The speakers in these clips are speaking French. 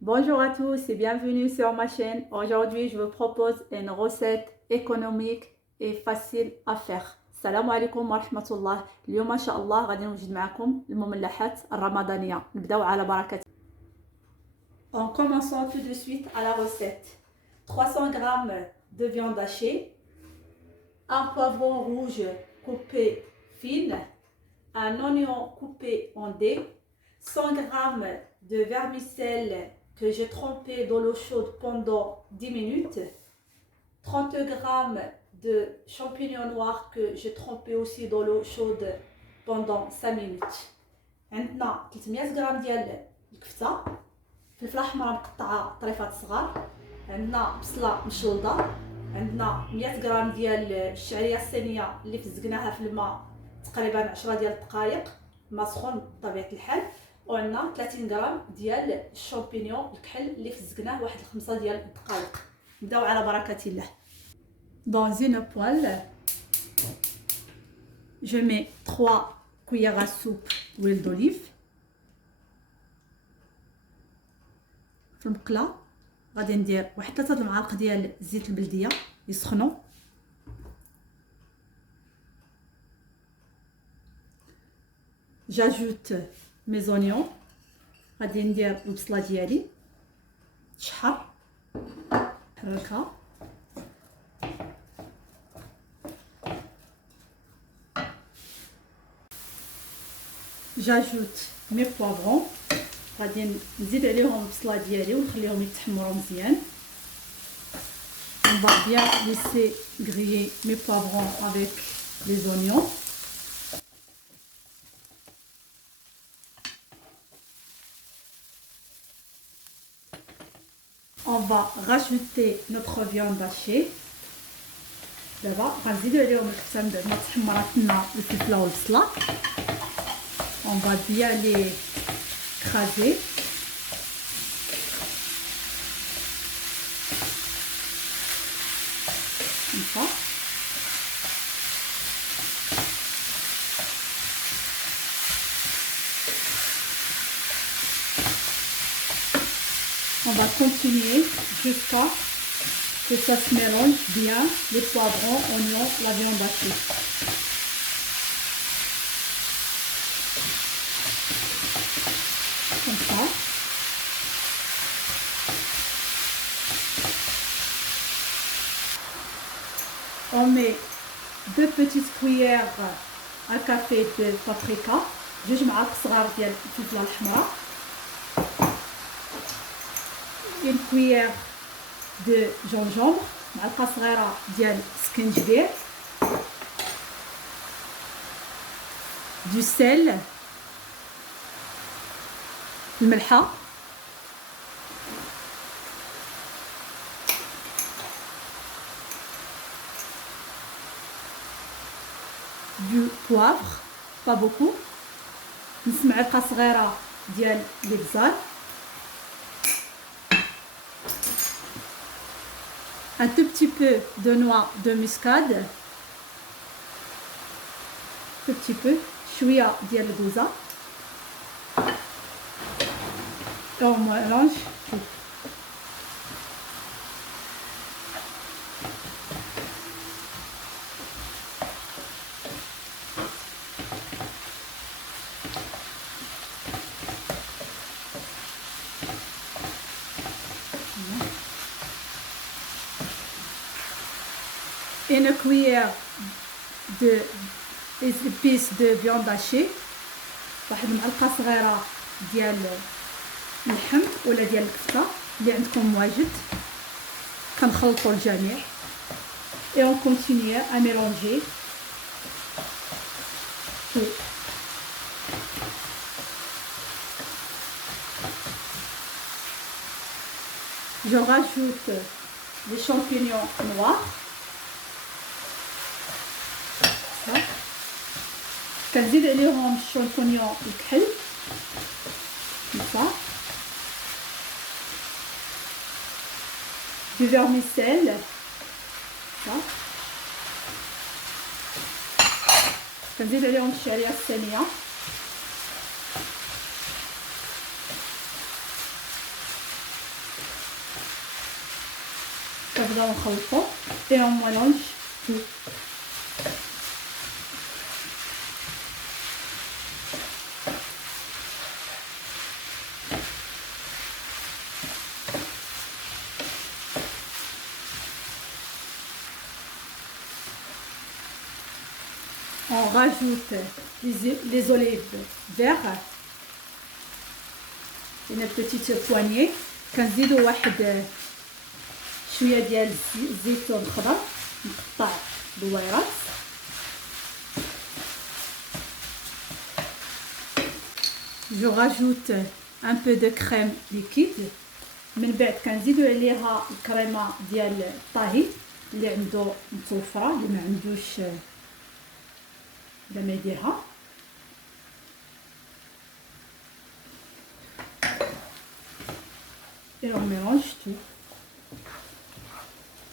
Bonjour à tous et bienvenue sur ma chaîne. Aujourd'hui, je vous propose une recette économique et facile à faire. السلام عليكم ورحمة الله. اليوم ما شاء الله غادي نوجد معكم المملحات الرمضانية. نبداو على بركة. En commençant tout de suite à la recette. 300 g de viande hachée, un poivron rouge coupé fine, un oignon coupé en dés, 100 g de vermicelle que j'ai trempé dans l'eau chaude pendant 10 minutes, 30 g de champignons noirs que j'ai trempé aussi dans l'eau chaude pendant 5 minutes. عندنا 300 g ديال الكفته، فلفله حمراء مقطعه طريفات صغار، عندنا بصله مشلوضه، عندنا 100 غرام ديال الشعريه الصينيه اللي فزقناها في الماء تقريبا 10 ديال الدقائق، ما سخون بطبيعه الحال، وعندنا 30 غرام ديال الشامبينيون الكحل اللي فزقناه واحد 5 ديال الدقائق. نبداو على بركه الله. Dans une poêle, je mets 3 cuillères à soupe d'huile d'olive. في المقله غادي ندير واحد 3 المعالق ديال زيت البلديه يسخنوا. J'ajoute mes oignons. غادي ندير البصله ديالي تشحر، نحركها. J'ajoute mes poivrons. غادي نزيد عليهم البصله ديالي ونخليهم يتحمروا مزيان. On va bien laisser griller mes poivrons avec les oignons. On va rajouter notre viande hachée. دابا غنزيدو عليهم الكفته من بعد ما تحمرات لنا الفلفله والبصله. On va bien les écraser. Comme ça. On va continuer jusqu'à que ça se mélange bien, les poivrons, oignons, la viande hachée. Comme ça. On met 2 petites cuillères à café de paprika, 2 معالق صغار ديال الفلفله الحمراء, une cuillère de gingembre, معلقه صغيره ديال سكنجبير, du sel, الملحه, du poivre, pas beaucoup, نص معلقه صغيره ديال الابزار, un tout petit peu de noix de muscade, tout petit peu, شويه ديال الجوزه, et on mélange tout. Une cuillère de épices de viande hachée, واحد المعلقه صغيره ديال اللحم ولا ديال الكفته اللي عندكم واجد, كنخلطوا الجميع. Et on continue à mélanger tout. Je rajoute les champignons noirs. كنزيد عليهم الشامبينيون الكحل كيف du vermicelle كنزيد عليهم الشعريه الصينيه نبداو نخلطو et on mélange tout. On rajoute les olives vertes, une petite poignée. كنزيدو واحد شويه ديال الزيتون خضر مقطع دويرات. Je rajoute un peu de crème liquide. من بعد كنزيدو عليها الكريمه ديال الطهي اللي عنده متوفره، اللي ما عندوش لا ما يديرها. et on mélange tout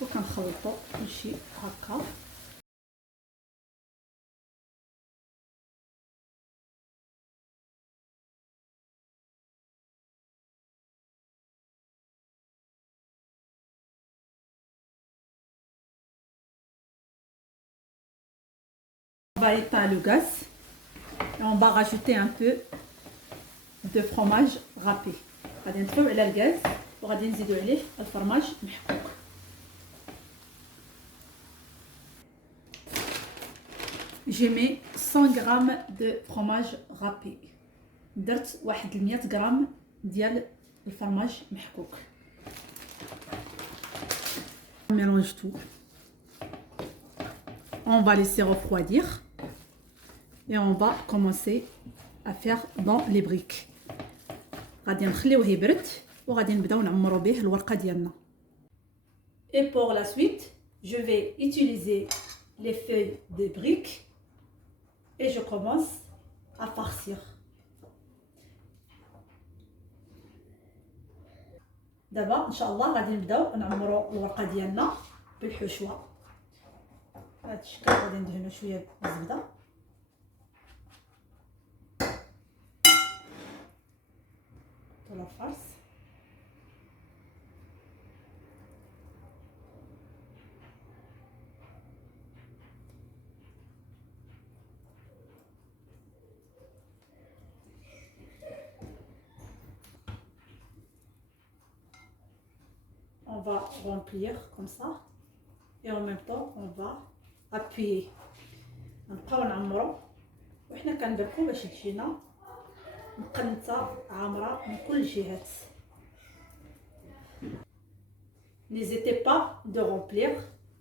وكنخلطو كلشي هكا. On va éteindre le gaz et on va rajouter un peu de fromage râpé. غادي نطفيو على الغاز وغادي نزيدو عليه الفرماج محكوك. J'ai mis 100 g de fromage râpé. درت واحد 100 غرام ديال الفرماج محكوك. On mélange tout. On va laisser refroidir et on va commencer à faire dans les briques. غادي نخليوه يبرد وغادي نبداو نعمرو به الورقه ديالنا. Et pour la suite, je vais utiliser les feuilles de briques et je commence à farcir. دابا ان شاء الله غادي نبداو نعمرو الورقه ديالنا بالحشوه. بهذا الشكل غادي ندهنو شويه بالزبده. la farce. On va remplir comme ça et en même temps on va appuyer. نبقاو نعمرو وحنا كنبركو باش تجينا مقنطه عامره من كل الجهات. N'hésitez pas de remplir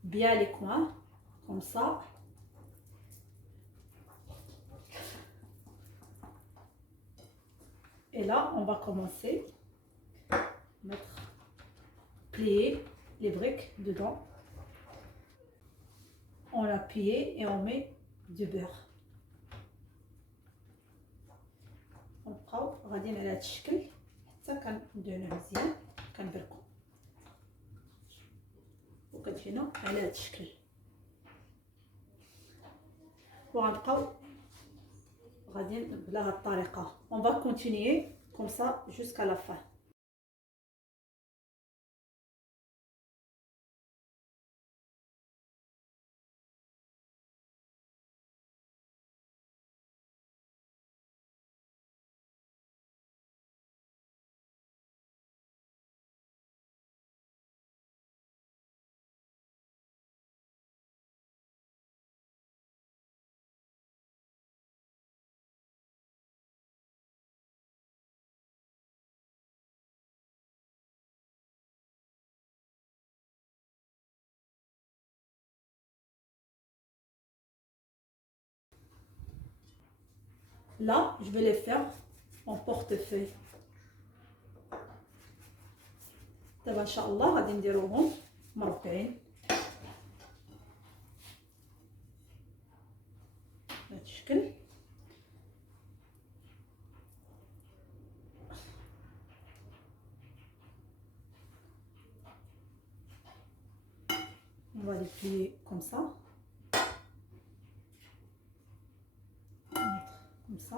bien les coins comme ça. Et là, on va commencer à plier les briques dedans. On l'appuie et on met du beurre. نبقاو غاديين على هذا الشكل حتى كندهنوه مزيان كنبركو وكتجينا على هذا الشكل. وغنبقاو غاديين بهذه الطريقه. On va continuer comme ça jusqu'à la fin. Là, je vais les faire en portefeuille. دابا ان شاء الله غادي نديروهم مربعين بهذا الشكل. On va les plier comme ça. Comme ça.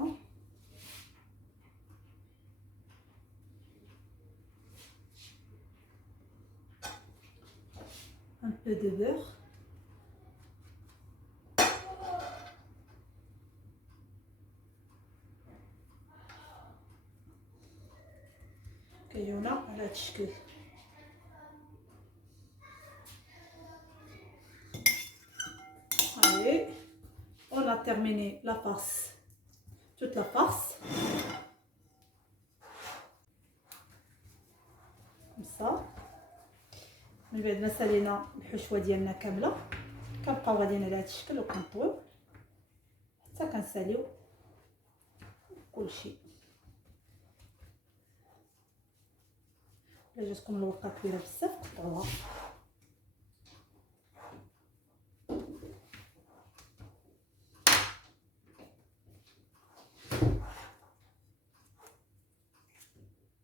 œufs de beurre. كيونا على هذا الشكل. Allez, on a terminé la farce, toute la farce. Comme ça. من بعد ما سالينا الحشوه ديالنا كامله كنبقاو غاديين على هذا الشكل وكنطويو حتى كنساليو كلشي. الا جاتكم الورقه كبيره بزاف قطعوها.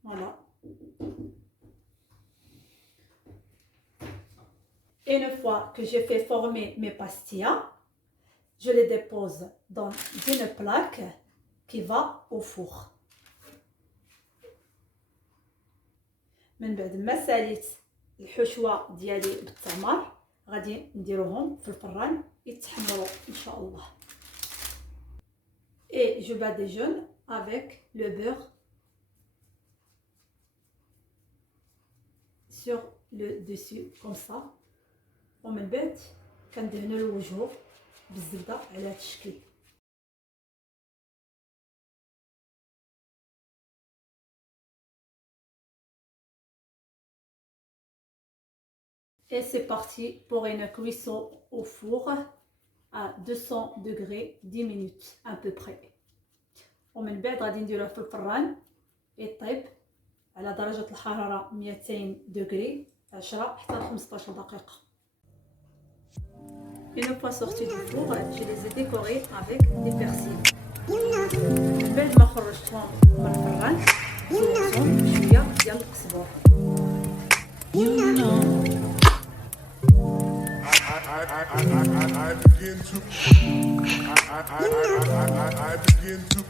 Voilà. Et une fois que j'ai fait former mes pastillas, je les dépose dans une plaque qui va au four. من بعد ما ساليت الحشوه ديالي بالتمر غادي نديروهم في الفران يتحمروا ان شاء الله. Et je badigeonne avec le beurre sur le dessus comme ça. ومن بعد كندهنوا الوجه بالزبده على هذا الشكل. Et c'est parti pour une cuisson au four à 200 degrés 10 minutes à peu près. ومن بعد غادي نديروه في الفران يطيب على درجة الحرارة 200 degrés 10 حتى 15 دقيقة. Une fois sorti du four, je les ai décorés avec des persils. من بعد ما خرجتهم من الفران زودتهم شوية ديال القزبور. I begin to